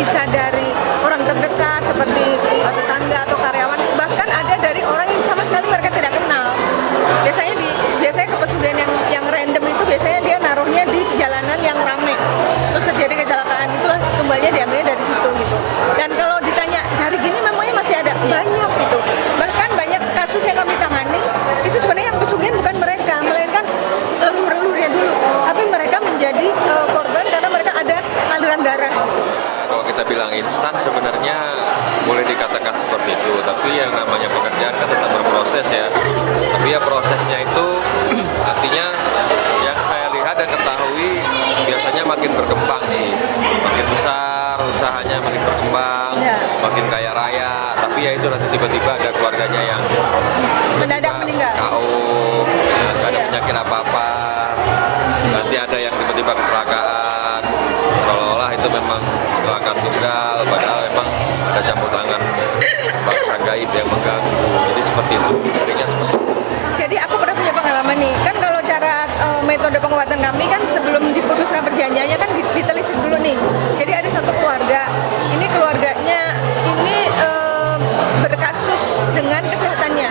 bisa dari orang terdekat seperti tetangga atau karyawan, bahkan ada dari orang yang sama sekali mereka tidak kenal. Biasanya kepesugihan yang random itu biasanya dia naruhnya di jalanan yang ramai, terus terjadi kecelakaan, itulah tumbalnya diambilnya dari situ gitu. Dan kalau ditanya cari gini memangnya masih ada banyak gitu, bahkan banyak kasus yang kami tangani itu sebenarnya yang pesugihan bukan mereka, melainkan leluhur-leluhurnya dulu, tapi mereka menjadi korban karena mereka ada aliran darah gitu. Kalau kita bilang instan sebenarnya boleh dikatakan seperti itu, tapi yang namanya pekerjaan kan tetap berproses ya. Tapi ya prosesnya itu artinya yang saya lihat dan ketahui biasanya makin berkembang sih, makin besar usahanya, makin berkembang, makin kaya raya. Tapi ya itu nanti tiba-tiba ada keluarganya yang mendadak meninggal, KO, nggak ada penyakit apa-apa, nanti ada yang tiba-tiba kecelakaan, seolah-olah itu memang kecelakaan tunggal, padahal memang ada campur tangan bangsa gaib yang mengganggu. Jadi seperti itu, seringnya seperti itu. Jadi aku pernah punya pengalaman nih, kan kalau cara metode pengobatan kami kan sebelum diputuskan perjanjiannya kan ditelisik dulu nih. Jadi ada satu keluarga, ini keluarganya ini berkasus dengan kesehatannya,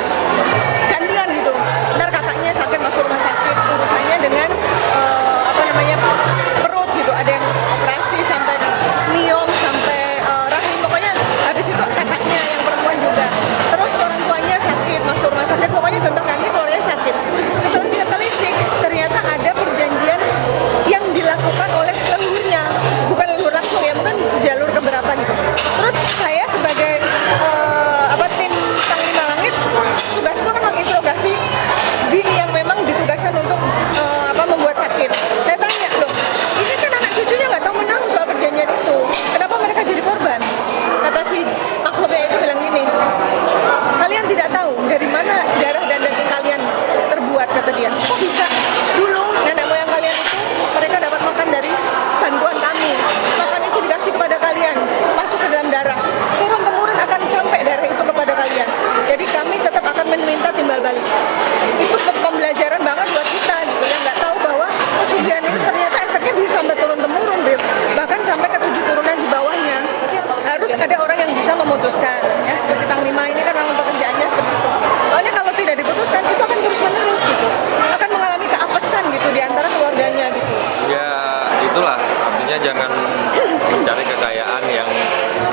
gantian gitu. Ntar kakaknya sakit masuk rumah sakit, urusannya dengan perut gitu, ada yang operasi sampai miom, sampai rahim, pokoknya habis itu kakaknya yang perempuan juga. Terus orang tuanya sakit masuk rumah sakit, pokoknya tentang nanti keluarganya sakit. Setelah dia telisik, ternyata ada perjanjian yang dilakukan oleh leluhurnya, bukan leluhur langsung ya, mungkin jalur keberapa gitu. Terus saya sebagai tim Panglima Langit, tugasku kan menginterogasi jin yang memang ditugaskan untuk membuat sakit. Saya tanya, loh, ini kan anak cucunya nggak tahu menang soal perjanjian itu, kenapa mereka jadi korban? Kata si makhluknya itu bilang gini, kalian tidak tahu dari mana darah dan daging kalian terbuat, kata dia. Kok bisa? Dulu nenek moyang kalian itu mereka dapat makan dari bantuan kami. Makan itu dikasih kepada kalian, masuk ke dalam darah, turun temurun akan sampai darah itu kepada kalian. Jadi kami tetap akan meminta timbal balik. Itu pembelajaran banget buat kita gitu, yang nggak tahu bahwa pesugihan ini ternyata efeknya bisa sampai turun temurun, bahkan sampai ke 7 turunan di bawahnya. Harus ada orang yang bisa memutuskan, ya seperti Panglima ini kan memang pekerjaannya seperti itu. Soalnya kalau tidak diputuskan itu akan terus menerus gitu, akan mengalami keapesan gitu di antara keluarganya gitu. Ya itulah artinya jangan mencari kekayaan yang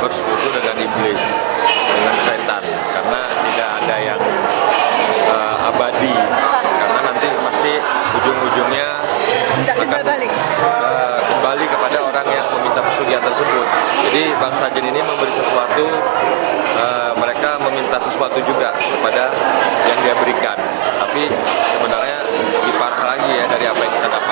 bersekutu dengan iblis, dengan setan, karena tidak ada yang abadi, karena nanti pasti ujung-ujungnya akan kembali kepada orang yang meminta pesugihan tersebut. Jadi bangsa jin ini memberi sesuatu, mereka meminta sesuatu juga kepada yang dia berikan, tapi sebenarnya lebih parah lagi ya dari apa yang kita dapat.